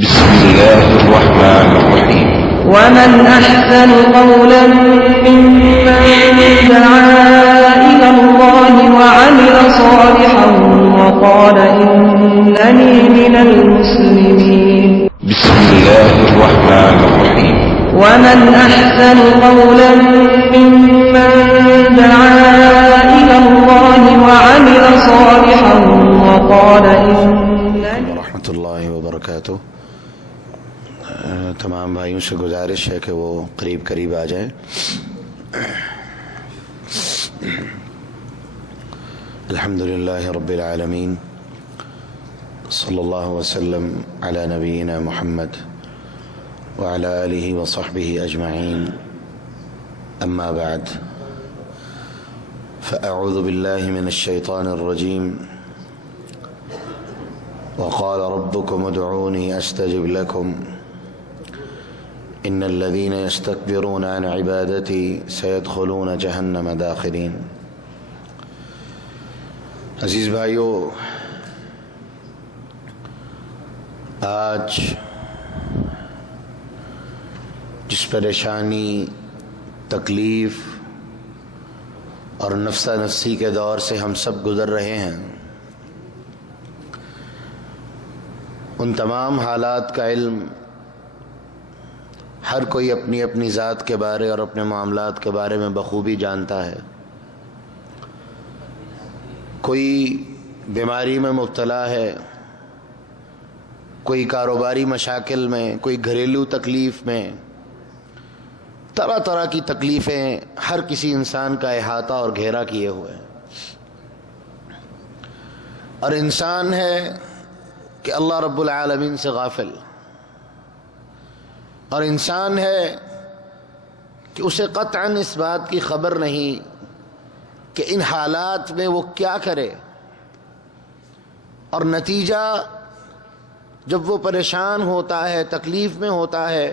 بسم الله الرحمن الرحيم. ومن أحسن قولا ممن دعا إلى الله وعمل صالحا وقال إنني من المسلمين. بسم الله الرحمن الرحيم. ومن أحسن قولا ممن دعا إلى الله وعمل صالحا وقال إنني. ورحمۃ اللہ وبرکاتہ. تمام بھائیوں سے گزارش ہے کہ وہ قریب قریب آ جائیں. الحمد للہ رب العالمین، صلی اللہ وسلم علی نبینا محمد وعلی آلہ وصحبہ اجمعین. اما بعد، فاعوذ باللہ من الشیطان الرجیم. وقال ربكم ادعوني استجب لكم ان الذين يستكبرون عن عبادتي سيدخلون جہنم داخرین. عزیز بھائیو، آج جس پریشانی، تکلیف اور نفسا نفسی کے دور سے ہم سب گزر رہے ہیں، ان تمام حالات کا علم ہر کوئی اپنی اپنی ذات کے بارے اور اپنے معاملات کے بارے میں بخوبی جانتا ہے. کوئی بیماری میں مبتلا ہے، کوئی کاروباری مشاکل میں، کوئی گھریلو تکلیف میں، طرح طرح کی تکلیفیں ہر کسی انسان کا احاطہ اور گھیرا کیے ہوئے ہیں. اور انسان ہے کہ اللہ رب العالمین سے غافل، اور انسان ہے کہ اسے قطعاً اس بات کی خبر نہیں کہ ان حالات میں وہ کیا کرے، اور نتیجہ جب وہ پریشان ہوتا ہے، تکلیف میں ہوتا ہے،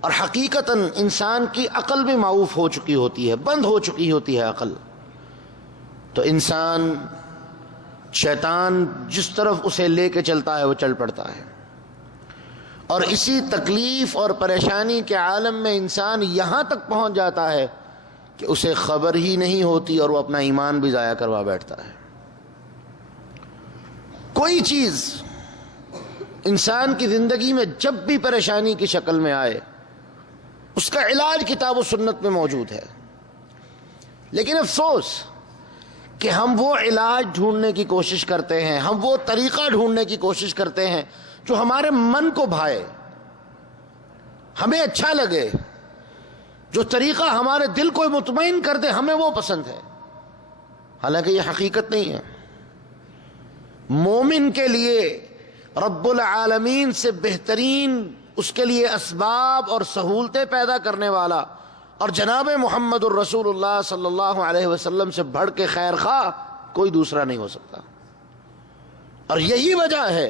اور حقیقتاً انسان کی عقل بھی معوف ہو چکی ہوتی ہے، بند ہو چکی ہوتی ہے عقل، تو انسان، شیطان جس طرف اسے لے کے چلتا ہے وہ چل پڑتا ہے. اور اسی تکلیف اور پریشانی کے عالم میں انسان یہاں تک پہنچ جاتا ہے کہ اسے خبر ہی نہیں ہوتی اور وہ اپنا ایمان بھی ضائع کروا بیٹھتا ہے. کوئی چیز انسان کی زندگی میں جب بھی پریشانی کی شکل میں آئے، اس کا علاج کتاب و سنت میں موجود ہے، لیکن افسوس کہ ہم وہ علاج ڈھونڈنے کی کوشش کرتے ہیں، ہم وہ طریقہ ڈھونڈنے کی کوشش کرتے ہیں جو ہمارے من کو بھائے، ہمیں اچھا لگے، جو طریقہ ہمارے دل کو مطمئن کر دے، ہمیں وہ پسند ہے. حالانکہ یہ حقیقت نہیں ہے. مومن کے لیے رب العالمین سے بہترین، اس کے لیے اسباب اور سہولتیں پیدا کرنے والا اور جناب محمد الرسول اللہ صلی اللہ علیہ وسلم سے بڑھ کے خیر خواہ کوئی دوسرا نہیں ہو سکتا. اور یہی وجہ ہے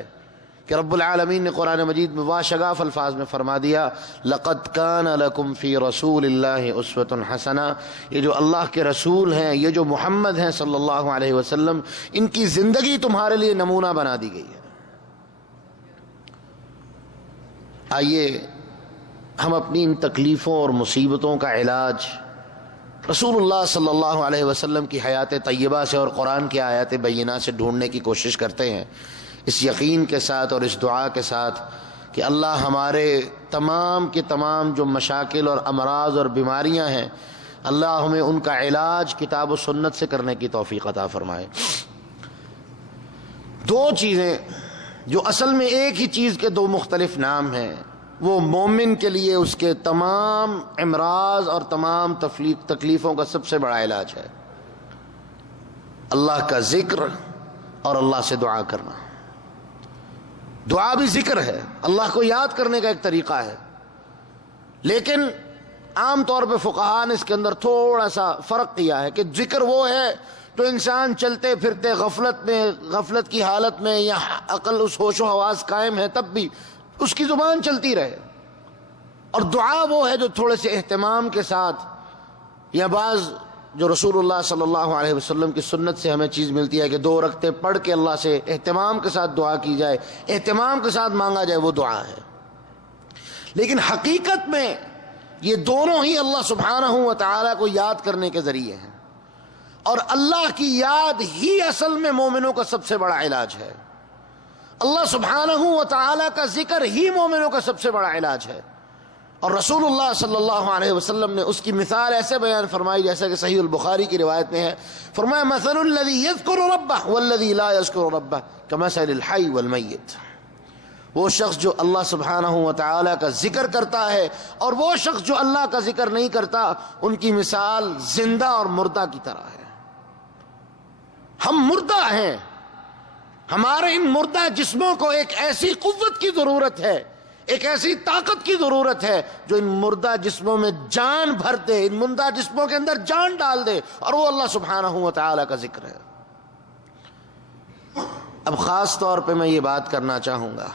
کہ رب العالمین نے قرآن مجید میں واشگاف الفاظ میں فرما دیا، لَقَدْ كَانَ لَكُمْ فِي رَسُولِ اللَّهِ أُسْوَةٌ حَسَنَةٌ. یہ جو اللہ کے رسول ہیں، یہ جو محمد ہیں صلی اللہ علیہ وسلم، ان کی زندگی تمہارے لیے نمونہ بنا دی گئی ہے. آئیے ہم اپنی ان تکلیفوں اور مصیبتوں کا علاج رسول اللہ صلی اللہ علیہ وسلم کی حیات طیبہ سے اور قرآن کی آیات بینہ سے ڈھونڈنے کی کوشش کرتے ہیں، اس یقین کے ساتھ اور اس دعا کے ساتھ کہ اللہ ہمارے تمام کے تمام جو مشاکل اور امراض اور بیماریاں ہیں، اللہ ہمیں ان کا علاج کتاب و سنت سے کرنے کی توفیق عطا فرمائے. دو چیزیں جو اصل میں ایک ہی چیز کے دو مختلف نام ہیں، وہ مومن کے لیے اس کے تمام امراض اور تمام تکلیفوں کا سب سے بڑا علاج ہے: اللہ کا ذکر اور اللہ سے دعا کرنا. دعا بھی ذکر ہے، اللہ کو یاد کرنے کا ایک طریقہ ہے، لیکن عام طور پہ فقہاء نے اس کے اندر تھوڑا سا فرق کیا ہے کہ ذکر وہ ہے تو انسان چلتے پھرتے غفلت کی حالت میں یا عقل اس ہوش و حواس قائم ہے تب بھی اس کی زبان چلتی رہے، اور دعا وہ ہے جو تھوڑے سے اہتمام کے ساتھ یا بعض جو رسول اللہ صلی اللہ علیہ وسلم کی سنت سے ہمیں چیز ملتی ہے کہ 2 رکعتیں پڑھ کے اللہ سے اہتمام کے ساتھ دعا کی جائے، اہتمام کے ساتھ مانگا جائے، وہ دعا ہے۔ لیکن حقیقت میں یہ دونوں ہی اللہ سبحانہ و تعالیٰ کو یاد کرنے کے ذریعے ہیں، اور اللہ کی یاد ہی اصل میں مومنوں کا سب سے بڑا علاج ہے۔ اللہ سبحانہ و تعالیٰ کا ذکر ہی مومنوں کا سب سے بڑا علاج ہے۔ اور رسول اللہ صلی اللہ علیہ وسلم نے اس کی مثال ایسے بیان فرمائی جیسا کہ صحیح البخاری کی روایت میں ہے، فرمایا مثل الذی یذکر ربہ والذی لا یذکر ربہ کمثل الحی والمیت۔ وہ شخص جو اللہ سبحانہ و تعالیٰ کا ذکر کرتا ہے اور وہ شخص جو اللہ کا ذکر نہیں کرتا، ان کی مثال زندہ اور مردہ کی طرح ہے۔ ہم مردہ ہیں، ہمارے ان مردہ جسموں کو ایک ایسی قوت کی ضرورت ہے، ایک ایسی طاقت کی ضرورت ہے جو ان مردہ جسموں میں جان بھر دے، ان مردہ جسموں کے اندر جان ڈال دے، اور وہ اللہ سبحانہ و تعالیٰ کا ذکر ہے۔ اب خاص طور پہ میں یہ بات کرنا چاہوں گا،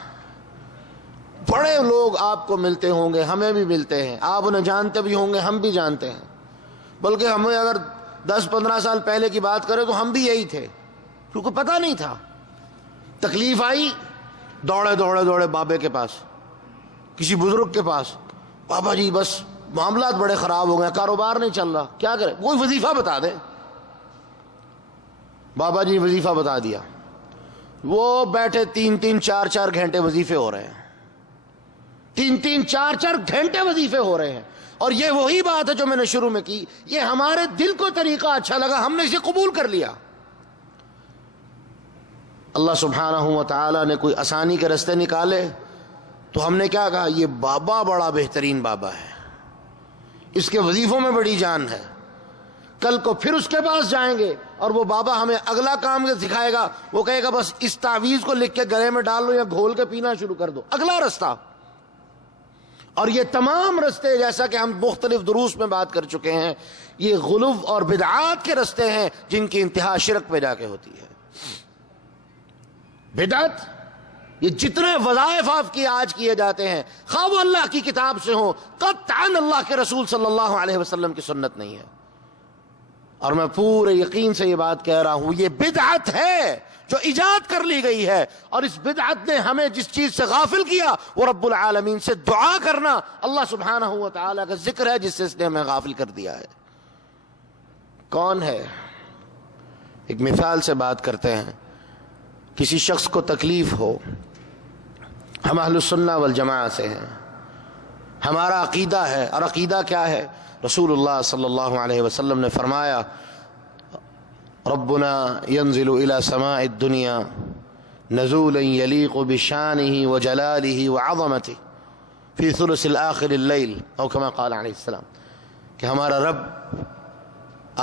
بڑے لوگ آپ کو ملتے ہوں گے، ہمیں بھی ملتے ہیں، آپ انہیں جانتے بھی ہوں گے، ہم بھی جانتے ہیں، بلکہ ہمیں اگر 10-15 سال پہلے کی بات کریں تو ہم بھی یہی تھے، کیونکہ پتہ نہیں تھا۔ تکلیف آئی، دوڑے بابے کے پاس، کسی بزرگ کے پاس، بابا جی بس معاملات بڑے خراب ہو گئے، کاروبار نہیں چل رہا، کیا کرے؟ کوئی وظیفہ بتا دے۔ بابا جی وظیفہ بتا دیا، وہ بیٹھے 3-3 4-4 گھنٹے وظیفے ہو رہے ہیں، 3-3 4-4 گھنٹے وظیفے ہو رہے ہیں۔ اور یہ وہی بات ہے جو میں نے شروع میں کی، یہ ہمارے دل کو طریقہ اچھا لگا، ہم نے اسے قبول کر لیا۔ اللہ سبحانہ و تعالیٰ نے کوئی آسانی کے رستے نکالے تو ہم نے کیا کہا؟ یہ بابا بڑا بہترین بابا ہے، اس کے وظیفوں میں بڑی جان ہے۔ کل کو پھر اس کے پاس جائیں گے اور وہ بابا ہمیں اگلا کام سکھائے گا، وہ کہے گا بس اس تعویذ کو لکھ کے گلے میں ڈال لو یا گھول کے پینا شروع کر دو، اگلا رستہ۔ اور یہ تمام رستے، جیسا کہ ہم مختلف دروس میں بات کر چکے ہیں، یہ غلو اور بدعات کے رستے ہیں جن کی انتہا شرک پہ جا کے ہوتی ہے۔ بدعت، یہ جتنے وظائف آپ کی آج کیے جاتے ہیں، خواہ وہ اللہ کی کتاب سے ہوں، قطعاً اللہ کے رسول صلی اللہ علیہ وسلم کی سنت نہیں ہے۔ اور میں پورے یقین سے یہ بات کہہ رہا ہوں، یہ بدعت ہے جو ایجاد کر لی گئی ہے، اور اس بدعت نے ہمیں جس چیز سے غافل کیا وہ رب العالمین سے دعا کرنا، اللہ سبحانہ و تعالیٰ کا ذکر ہے جس سے اس نے ہمیں غافل کر دیا ہے۔ کون ہے؟ ایک مثال سے بات کرتے ہیں۔ کسی شخص کو تکلیف ہو، ہم اہل السنہ والجماعہ سے ہیں، ہمارا عقیدہ ہے، اور عقیدہ کیا ہے؟ رسول اللہ صلی اللہ علیہ وسلم نے فرمایا ربنا ينزل الى سماء الدنيا نزولا يليق بشانه وجلاله وعظمته في ثلث الاخر الليل او كما قال علیہ السلام، کہ ہمارا رب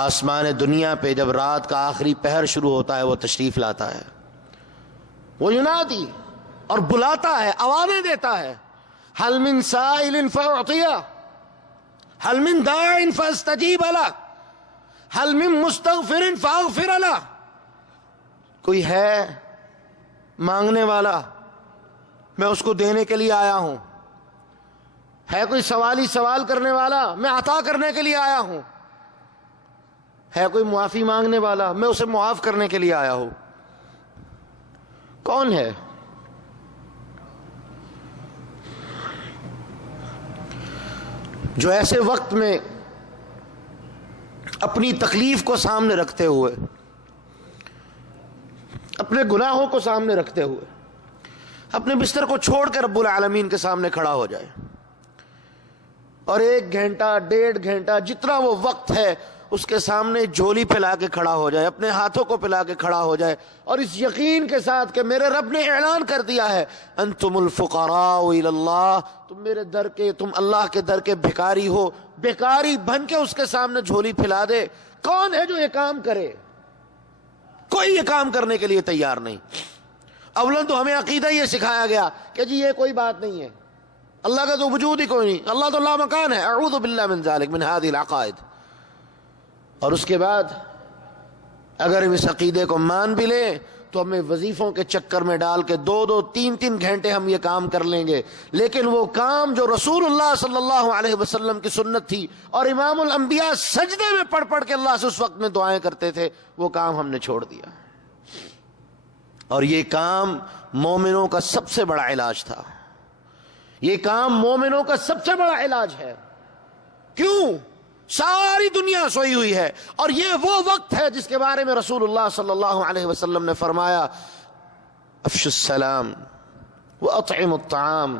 آسمان دنیا پہ جب رات کا آخری پہر شروع ہوتا ہے وہ تشریف لاتا ہے، وہ ینادی اور بلاتا ہے، آوازیں دیتا ہے، هل من سائل فأعطيه هل من داع فاستجیب له هل من مستغفر فاغفر له۔ کوئی ہے مانگنے والا، میں اس کو دینے کے لیے آیا ہوں، ہے کوئی سوالی سوال کرنے والا، میں عطا کرنے کے لیے آیا ہوں، ہے کوئی معافی مانگنے والا، میں اسے معاف کرنے کے لیے آیا ہوں۔ کون ہے؟ جو ایسے وقت میں اپنی تکلیف کو سامنے رکھتے ہوئے، اپنے گناہوں کو سامنے رکھتے ہوئے، اپنے بستر کو چھوڑ کر رب العالمین کے سامنے کھڑا ہو جائے، اور 1 گھنٹہ 1.5 گھنٹہ جتنا وہ وقت ہے اس کے سامنے جھولی پھیلا کے کھڑا ہو جائے، اپنے ہاتھوں کو پھیلا کے کھڑا ہو جائے، اور اس یقین کے ساتھ کہ میرے رب نے اعلان کر دیا ہے انتم الفقراء الی اللہ، تم میرے در کے، تم اللہ کے در کے بھکاری ہو، بھکاری بن کے اس کے سامنے جھولی پھیلا دے۔ کون ہے جو یہ کام کرے؟ کوئی یہ کام کرنے کے لیے تیار نہیں۔ اولاً تو ہمیں عقیدہ یہ سکھایا گیا کہ جی یہ کوئی بات نہیں ہے، اللہ کا تو وجود ہی کوئی نہیں، اللہ تو لا مکان ہے، اعوذ باللہ من ذالک، من هذه العقائد۔ اور اس کے بعد اگر ہم اس عقیدے کو مان بھی لیں تو ہمیں وظیفوں کے چکر میں ڈال کے 2-2 3-3 گھنٹے ہم یہ کام کر لیں گے، لیکن وہ کام جو رسول اللہ صلی اللہ علیہ وسلم کی سنت تھی اور امام الانبیاء سجدے میں پڑھ پڑھ کے اللہ سے اس وقت میں دعائیں کرتے تھے، وہ کام ہم نے چھوڑ دیا۔ اور یہ کام مومنوں کا سب سے بڑا علاج تھا، یہ کام مومنوں کا سب سے بڑا علاج ہے۔ کیوں؟ ساری دنیا سوئی ہوئی ہے، اور یہ وہ وقت ہے جس کے بارے میں رسول اللہ صلی اللہ علیہ وسلم نے فرمایا افشوا السلام واطعموا الطعام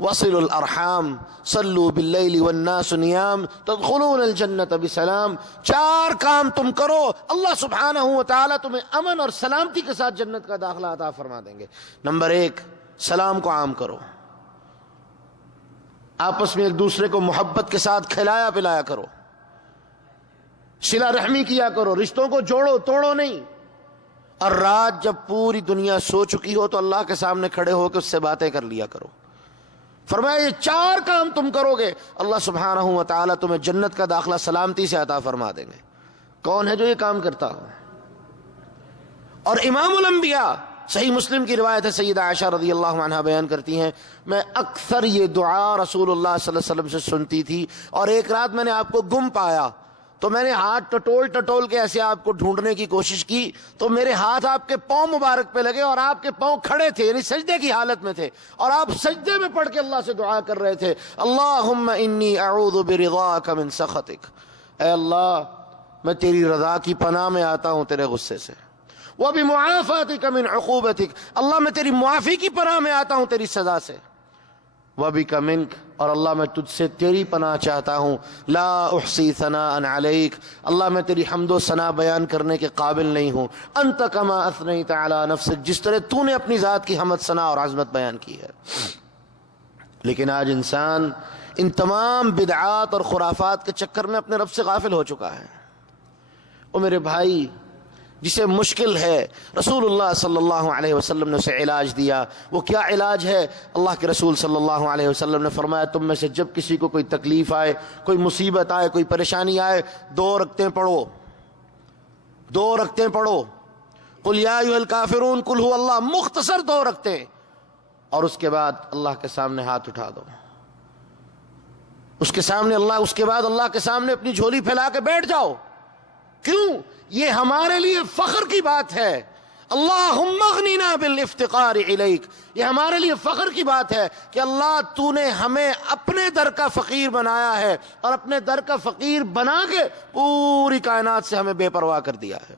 وصلوا الارحام صلوا باللیل والناس نیام تدخلون الجنت بسلام۔ 4 کام تم کرو، اللہ سبحانہ و تعالی تمہیں امن اور سلامتی کے ساتھ جنت کا داخلہ عطا فرما دیں گے۔ نمبر 1، سلام کو عام کرو، آپس میں ایک دوسرے کو محبت کے ساتھ کھلایا پلایا کرو، صلہ رحمی کیا کرو، رشتوں کو جوڑو توڑو نہیں۔ اور رات جب پوری دنیا سو چکی ہو تو اللہ کے سامنے کھڑے ہو کے اس سے باتیں کر لیا کرو۔ فرمایا یہ 4 کام تم کرو گے، اللہ سبحانہ و تعالیٰ تمہیں جنت کا داخلہ سلامتی سے عطا فرما دیں گے۔ کون ہے جو یہ کام کرتا ہو؟ اور امام الانبیاء، صحیح مسلم کی روایت ہے، سیدہ عائشہ رضی اللہ عنہا بیان کرتی ہیں، میں اکثر یہ دعا رسول اللہ صلی اللہ علیہ وسلم سے سنتی تھی، اور ایک رات میں نے آپ کو گم پایا تو میں نے ہاتھ ٹٹول کے ایسے آپ کو ڈھونڈنے کی کوشش کی تو میرے ہاتھ آپ کے پاؤں مبارک پہ لگے اور آپ کے پاؤں کھڑے تھے، یعنی سجدے کی حالت میں تھے، اور آپ سجدے میں پڑھ کے اللہ سے دعا کر رہے تھے، اللہم انی اعوذ برضاک من سخطک، اے اللہ میں تیری رضا کی پناہ میں آتا ہوں تیرے غصے سے، وبمعافاتک من عقوبتک، اللہ میں تیری معافی کی پناہ میں آتا ہوں تیری سزا سے، وبک منک، اور اللہ میں تجھ سے تیری پناہ چاہتا ہوں، لا احصی ثناء علیک، اللہ میں تیری حمد و ثنا بیان کرنے کے قابل نہیں ہوں، انت کما اثنیت علی نفسک، جس طرح تو نے اپنی ذات کی حمد ثنا اور عظمت بیان کی ہے۔ لیکن آج انسان ان تمام بدعات اور خرافات کے چکر میں اپنے رب سے غافل ہو چکا ہے۔ او میرے بھائی، جسے مشکل ہے رسول اللہ صلی اللہ علیہ وسلم نے اسے علاج دیا، وہ کیا علاج ہے؟ اللہ کے رسول صلی اللہ علیہ وسلم نے فرمایا تم میں سے جب کسی کو کوئی تکلیف آئے، کوئی مصیبت آئے، کوئی پریشانی آئے، 2 رکعتیں پڑھو، 2 رکعتیں پڑھو، قل یا ایھا الکافرون قل ھو اللہ، مختصر 2 رکعتیں، اور اس کے بعد اللہ کے سامنے ہاتھ اٹھا دو، اس کے بعد اللہ کے سامنے اپنی جھولی پھیلا کے بیٹھ جاؤ۔ کیوں؟ یہ ہمارے لیے فخر کی بات ہے، اللہم اغننا بالافتقار الیک، یہ ہمارے لیے فخر کی بات ہے کہ اللہ تو نے ہمیں اپنے در کا فقیر بنایا ہے، اور اپنے در کا فقیر بنا کے پوری کائنات سے ہمیں بے پرواہ کر دیا ہے۔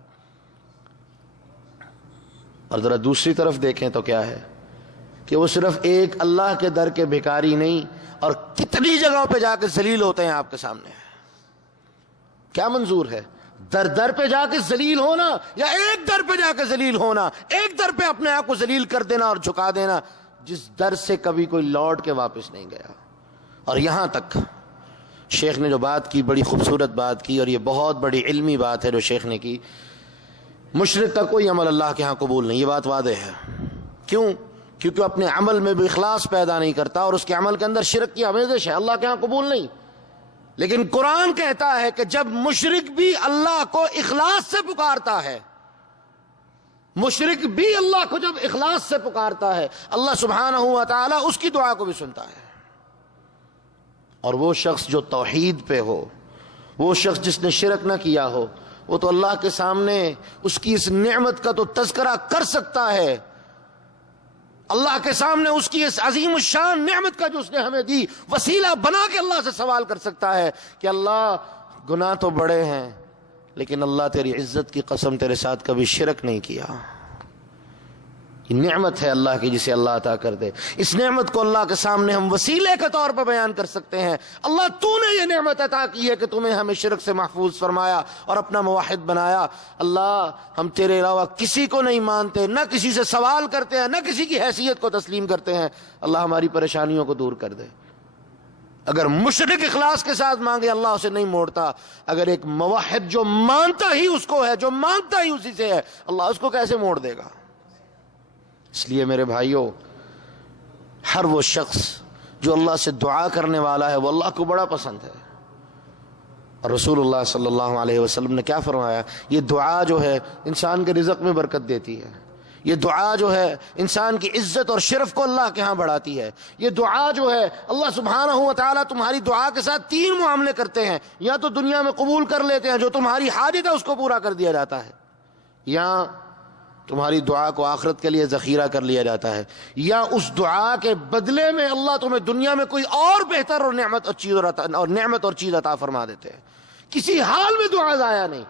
اور ذرا دوسری طرف دیکھیں تو کیا ہے کہ وہ صرف ایک اللہ کے در کے بھکاری نہیں، اور کتنی جگہوں پہ جا کے ذلیل ہوتے ہیں آپ کے سامنے۔ کیا منظور ہے؟ در در پہ جا کے ذلیل ہونا، یا ایک در پہ جا کے ذلیل ہونا، ایک در پہ اپنے آپ کو ذلیل کر دینا اور جھکا دینا جس در سے کبھی کوئی لوٹ کے واپس نہیں گیا۔ اور یہاں تک شیخ نے جو بات کی، بڑی خوبصورت بات کی، اور یہ بہت بڑی علمی بات ہے جو شیخ نے کی، مشرک کا کوئی عمل اللہ کے ہاں قبول نہیں، یہ بات واضح ہے۔ کیوں؟ کیونکہ اپنے عمل میں بھی اخلاص پیدا نہیں کرتا، اور اس کے عمل کے اندر شرک کی آمیزش ہے، اللہ کے ہاں قبول نہیں۔ لیکن قرآن کہتا ہے کہ جب مشرک بھی اللہ کو اخلاص سے پکارتا ہے، مشرک بھی اللہ کو جب اخلاص سے پکارتا ہے، اللہ سبحانہ و تعالی اس کی دعا کو بھی سنتا ہے۔ اور وہ شخص جو توحید پہ ہو، وہ شخص جس نے شرک نہ کیا ہو، وہ تو اللہ کے سامنے اس کی اس نعمت کا تو تذکرہ کر سکتا ہے، اللہ کے سامنے اس کی اس عظیم الشان نعمت کا جو اس نے ہمیں دی وسیلہ بنا کے اللہ سے سوال کر سکتا ہے کہ اللہ گناہ تو بڑے ہیں، لیکن اللہ تیری عزت کی قسم تیرے ساتھ کبھی شرک نہیں کیا۔ یہ نعمت ہے اللہ کی جسے اللہ عطا کر دے، اس نعمت کو اللہ کے سامنے ہم وسیلے کے طور پر بیان کر سکتے ہیں، اللہ تو نے یہ نعمت عطا کی ہے کہ تمہیں ہمیں شرک سے محفوظ فرمایا اور اپنا موحد بنایا۔ اللہ ہم تیرے علاوہ کسی کو نہیں مانتے، نہ کسی سے سوال کرتے ہیں، نہ کسی کی حیثیت کو تسلیم کرتے ہیں، اللہ ہماری پریشانیوں کو دور کر دے۔ اگر مشرک اخلاص کے ساتھ مانگے اللہ اسے نہیں موڑتا، اگر ایک موحد جو مانتا ہی اس کو ہے، جو مانتا ہی اسی سے ہے، اللہ اس کو کیسے موڑ دے گا؟ اس لیے میرے بھائیوں، ہر وہ شخص جو اللہ سے دعا کرنے والا ہے وہ اللہ کو بڑا پسند ہے۔ اور رسول اللہ صلی اللہ علیہ وسلم نے کیا فرمایا؟ یہ دعا جو ہے انسان کے رزق میں برکت دیتی ہے، یہ دعا جو ہے انسان کی عزت اور شرف کو اللہ کے ہاں بڑھاتی ہے. یہ دعا جو ہے اللہ سبحانہ و تعالیٰ تمہاری دعا کے ساتھ 3 معاملے کرتے ہیں. یا تو دنیا میں قبول کر لیتے ہیں، جو تمہاری حاجت ہے اس کو پورا کر دیا جاتا ہے، یا تمہاری دعا کو آخرت کے لیے ذخیرہ کر لیا جاتا ہے، یا اس دعا کے بدلے میں اللہ تمہیں دنیا میں کوئی اور بہتر اور نعمت اور چیز عطا فرما دیتے ہیں. کسی حال میں دعا ضائع نہیں.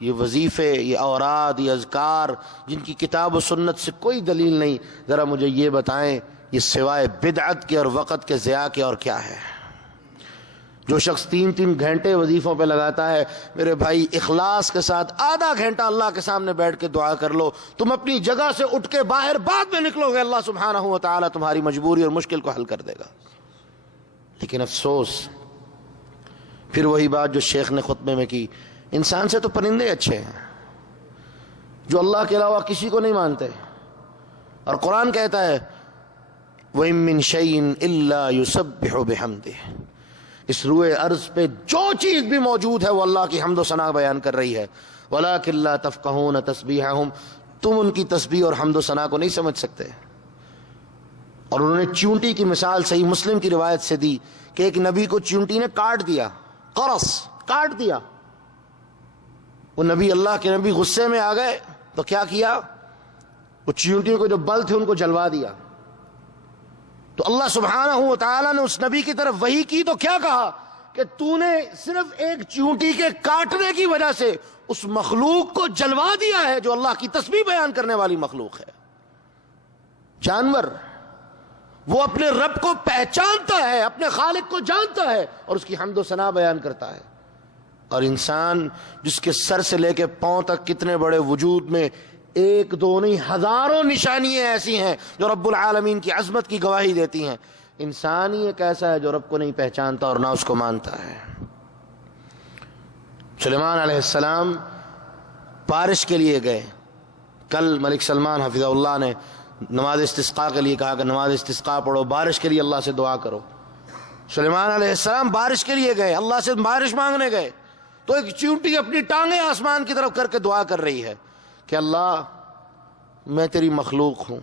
یہ وظیفے، یہ اوراد، یہ اذکار جن کی کتاب و سنت سے کوئی دلیل نہیں، ذرا مجھے یہ بتائیں یہ سوائے بدعت کے اور وقت کے ضیاع کے اور کیا ہے؟ جو شخص 3 گھنٹے وظیفوں پہ لگاتا ہے، میرے بھائی اخلاص کے ساتھ آدھا گھنٹہ اللہ کے سامنے بیٹھ کے دعا کر لو، تم اپنی جگہ سے اٹھ کے باہر بعد میں نکلو گے، اللہ سبحانہ و تعالیٰ تمہاری مجبوری اور مشکل کو حل کر دے گا. لیکن افسوس، پھر وہی بات جو شیخ نے خطبے میں کی، انسان سے تو پرندے اچھے ہیں جو اللہ کے علاوہ کسی کو نہیں مانتے. اور قرآن کہتا ہے وَإِن مِّن شَيْءٍ إِلَّا يُسَبِّحُ بِحَمْدِهِ، اس روئے ارض پہ جو چیز بھی موجود ہے وہ اللہ کی حمد و ثنا بیان کر رہی ہے. وَلَٰكِن لَّا تَفْقَهُونَ تَسْبِيحَهُمْ، تم ان کی تسبیح اور حمد و ثنا کو نہیں سمجھ سکتے. اور انہوں نے چیونٹی کی مثال صحیح مسلم کی روایت سے دی کہ ایک نبی کو چیونٹی نے کاٹ دیا، قرص کاٹ دیا. وہ نبی، اللہ کے نبی غصے میں آ گئے تو کیا کیا؟ وہ چیونٹیوں کو جو بل تھے ان کو جلوا دیا. تو اللہ سبحانہ و تعالیٰ نے اس نبی کی طرف وحی کی تو کیا کہا کہ تو نے صرف ایک چیونٹی کے کاٹنے کی وجہ سے اس مخلوق کو جلوا دیا ہے جو اللہ کی تسبیح بیان کرنے والی مخلوق ہے. جانور وہ اپنے رب کو پہچانتا ہے، اپنے خالق کو جانتا ہے اور اس کی حمد و ثنا بیان کرتا ہے. اور انسان جس کے سر سے لے کے پاؤں تک کتنے بڑے وجود میں 1 2 نہیں ہزاروں نشانیاں ایسی ہیں جو رب العالمین کی عظمت کی گواہی دیتی ہیں. انسان ہی ایک ایسا ہے جو رب کو نہیں پہچانتا اور نہ اس کو مانتا ہے. سلیمان علیہ السلام بارش کے لیے گئے. کل ملک سلمان حفظہ اللہ نے نماز استسقاء کے لیے کہا کہ نماز استسقاء پڑھو، بارش کے لیے اللہ سے دعا کرو. سلیمان علیہ السلام بارش کے لیے گئے، اللہ سے بارش مانگنے گئے تو ایک چیونٹی اپنی ٹانگیں آسمان کی طرف کر کے دعا کر رہی ہے کہ اللہ میں تیری مخلوق ہوں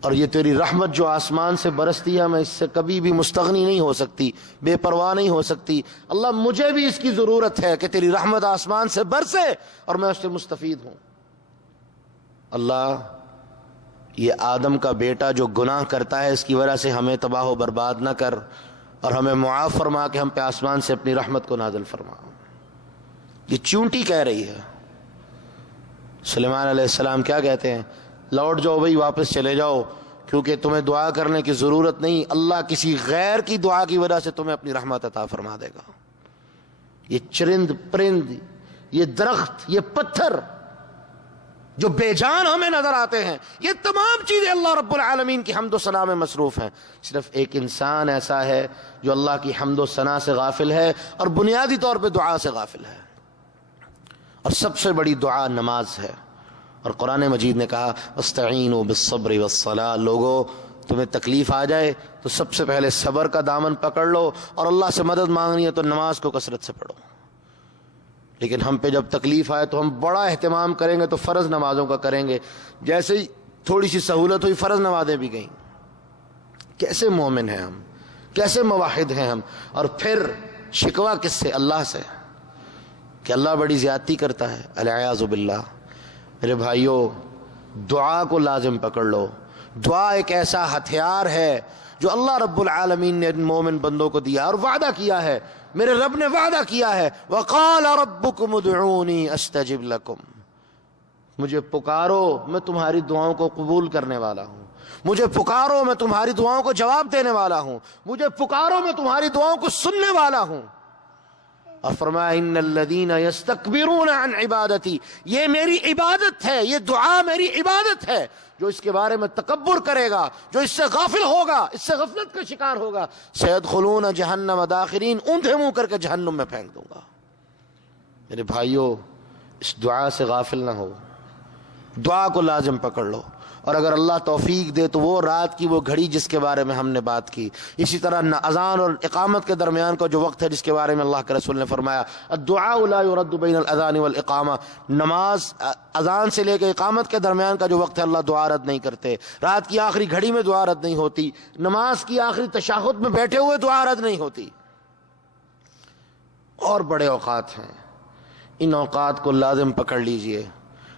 اور یہ تیری رحمت جو آسمان سے برستی ہے میں اس سے کبھی بھی مستغنی نہیں ہو سکتی، بے پرواہ نہیں ہو سکتی. اللہ مجھے بھی اس کی ضرورت ہے کہ تیری رحمت آسمان سے برسے اور میں اس سے مستفید ہوں. اللہ یہ آدم کا بیٹا جو گناہ کرتا ہے اس کی وجہ سے ہمیں تباہ و برباد نہ کر اور ہمیں معاف فرما کہ ہم پہ آسمان سے اپنی رحمت کو نازل فرما. یہ چیونٹی کہہ رہی ہے. سلیمان علیہ السلام کیا کہتے ہیں؟ لوٹ جاؤ بھائی، واپس چلے جاؤ، کیونکہ تمہیں دعا کرنے کی ضرورت نہیں، اللہ کسی غیر کی دعا کی وجہ سے تمہیں اپنی رحمت عطا فرما دے گا. یہ چرند پرند، یہ درخت، یہ پتھر جو بے جان ہمیں نظر آتے ہیں، یہ تمام چیزیں اللہ رب العالمین کی حمد و ثنا میں مصروف ہیں. صرف ایک انسان ایسا ہے جو اللہ کی حمد و ثنا سے غافل ہے اور بنیادی طور پہ دعا سے غافل ہے. اور سب سے بڑی دعا نماز ہے. اور قرآن مجید نے کہا واستعینوا بالصبر والصلاۃ، لوگو تمہیں تکلیف آ جائے تو سب سے پہلے صبر کا دامن پکڑ لو اور اللہ سے مدد مانگنی ہے تو نماز کو کثرت سے پڑھو. لیکن ہم پہ جب تکلیف آئے تو ہم بڑا اہتمام کریں گے تو فرض نمازوں کا کریں گے، جیسے ہی تھوڑی سی سہولت ہوئی فرض نمازیں بھی گئیں. کیسے مومن ہیں ہم، کیسے موحد ہیں ہم. اور پھر شکوہ کس سے؟ اللہ سے، کہ اللہ بڑی زیادتی کرتا ہے، العیاذ باللہ. میرے بھائیوں، دعا کو لازم پکڑ لو. دعا ایک ایسا ہتھیار ہے جو اللہ رب العالمین نے مومن بندوں کو دیا اور وعدہ کیا ہے. میرے رب نے وعدہ کیا ہے وَقَالَ رَبُّكُمُ ادْعُونِي أَسْتَجِبْ لَكُمْ، مجھے پکارو میں تمہاری دعاؤں کو قبول کرنے والا ہوں، مجھے پکارو میں تمہاری دعاؤں کو جواب دینے والا ہوں، مجھے پکارو میں تمہاری دعاؤں کو سننے والا ہوں. اور فرمایا ان الذین یستکبرون عن عبادتی، یہ میری عبادت ہے، یہ دعا میری عبادت ہے. جو اس کے بارے میں تکبر کرے گا، جو اس سے غافل ہوگا، اس سے غفلت کا شکار ہوگا، سیدخلون جہنم داخرین، اوندھے منہ کر کے جہنم میں پھینک دوں گا. میرے بھائیوں، اس دعا سے غافل نہ ہو، دعا کو لازم پکڑ لو. اور اگر اللہ توفیق دے تو وہ رات کی وہ گھڑی جس کے بارے میں ہم نے بات کی، اسی طرح اذان اور اقامت کے درمیان کا جو وقت ہے جس کے بارے میں اللہ کے رسول نے فرمایا الدعاء لا يرد بین الاذان والاقامہ، نماز اذان سے لے کے اقامت کے درمیان کا جو وقت ہے اللہ دعا رد نہیں کرتے، رات کی آخری گھڑی میں دعا رد نہیں ہوتی، نماز کی آخری تشہد میں بیٹھے ہوئے دعا رد نہیں ہوتی، اور بڑے اوقات ہیں، ان اوقات کو لازم پکڑ لیجئے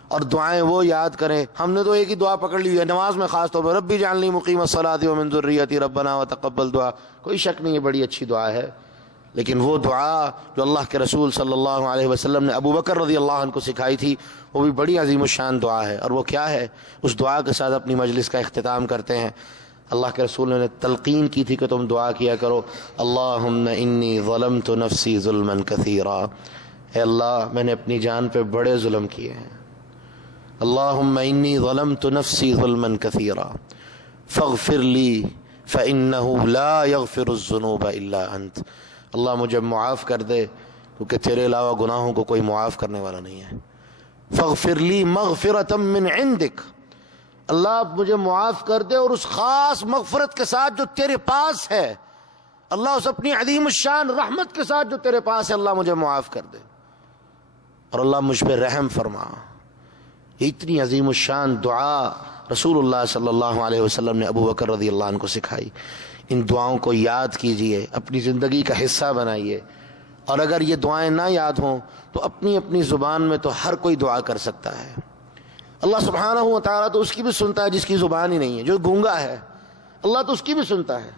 اور دعائیں وہ یاد کریں۔ ہم نے تو ایک ہی دعا پکڑ لی ہے نماز میں، خاص طور پر ربی اجعلنی مقیم الصلاۃ ومن ذریتی ربنا وتقبل دعا، کوئی شک نہیں ہے بڑی اچھی دعا ہے، لیکن وہ دعا جو اللہ کے رسول صلی اللہ علیہ وسلم نے ابو بکر رضی اللہ عنہ کو سکھائی تھی، وہ بھی بڑی عظیم الشان دعا ہے، اور وہ کیا ہے؟ اس دعا کے ساتھ اپنی مجلس کا اختتام کرتے ہیں۔ اللہ کے رسول نے تلقین کی تھی کہ تم دعا کیا کرو، اللہم انی ظلمت نفسی ظلما کثیرا، اے اللہ میں نے اپنی جان پہ بڑے ظلم کیے ہیں، اللہم انی ظلمت نفسی ظلما کثیرا فاغفر لی فإنہ لا یغفر الذنوب الا انت، اللہ مجھے معاف کر دے کیونکہ تیرے علاوہ گناہوں کو کوئی معاف کرنے والا نہیں ہے، فاغفر لی مغفرۃ من عندک، اللہ مجھے معاف کر دے اور اس خاص مغفرت کے ساتھ جو تیرے پاس ہے، اللہ اس اپنی عظیم الشان رحمت کے ساتھ جو تیرے پاس ہے اللہ مجھے معاف کر دے اور اللہ مجھ پہ رحم فرما۔ یہ اتنی عظیم الشان دعا رسول اللہ صلی اللہ علیہ وسلم نے ابو بکر رضی اللہ عنہ کو سکھائی۔ ان دعاؤں کو یاد کیجئے، اپنی زندگی کا حصہ بنائیے، اور اگر یہ دعائیں نہ یاد ہوں تو اپنی اپنی زبان میں تو ہر کوئی دعا کر سکتا ہے۔ اللہ سبحانہ و تعالیٰ تو اس کی بھی سنتا ہے جس کی زبان ہی نہیں ہے، جو گونگا ہے، اللہ تو اس کی بھی سنتا ہے۔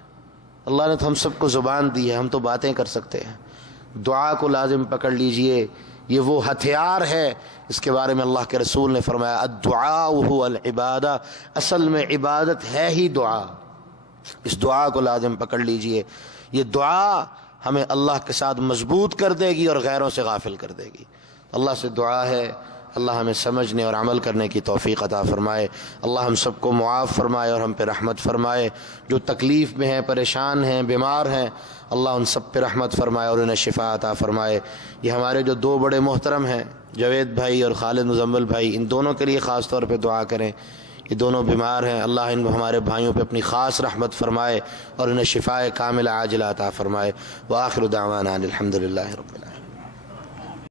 اللہ نے تو ہم سب کو زبان دی ہے، ہم تو باتیں کر سکتے ہیں۔ دعا کو لازم پکڑ لیجئے، یہ وہ ہتھیار ہے اس کے بارے میں اللہ کے رسول نے فرمایا الدعاء هو العبادہ، اصل میں عبادت ہے ہی دعا۔ اس دعا کو لازم پکڑ لیجئے، یہ دعا ہمیں اللہ کے ساتھ مضبوط کر دے گی اور غیروں سے غافل کر دے گی۔ اللہ سے دعا ہے اللہ ہمیں سمجھنے اور عمل کرنے کی توفیق عطا فرمائے، اللہ ہم سب کو معاف فرمائے اور ہم پہ رحمت فرمائے۔ جو تکلیف میں ہیں، پریشان ہیں، بیمار ہیں، اللہ ان سب پہ رحمت فرمائے اور انہیں شفا عطا فرمائے۔ یہ ہمارے جو دو بڑے محترم ہیں جاوید بھائی اور خالد مزمل بھائی، ان دونوں کے لیے خاص طور پہ دعا کریں، یہ دونوں بیمار ہیں، اللہ ان ہمارے بھائیوں پہ اپنی خاص رحمت فرمائے اور انہیں شفائے کاملہ عاجلہ عطا فرمائے۔ وآخر دعوانا الحمدللہ رب العالمین۔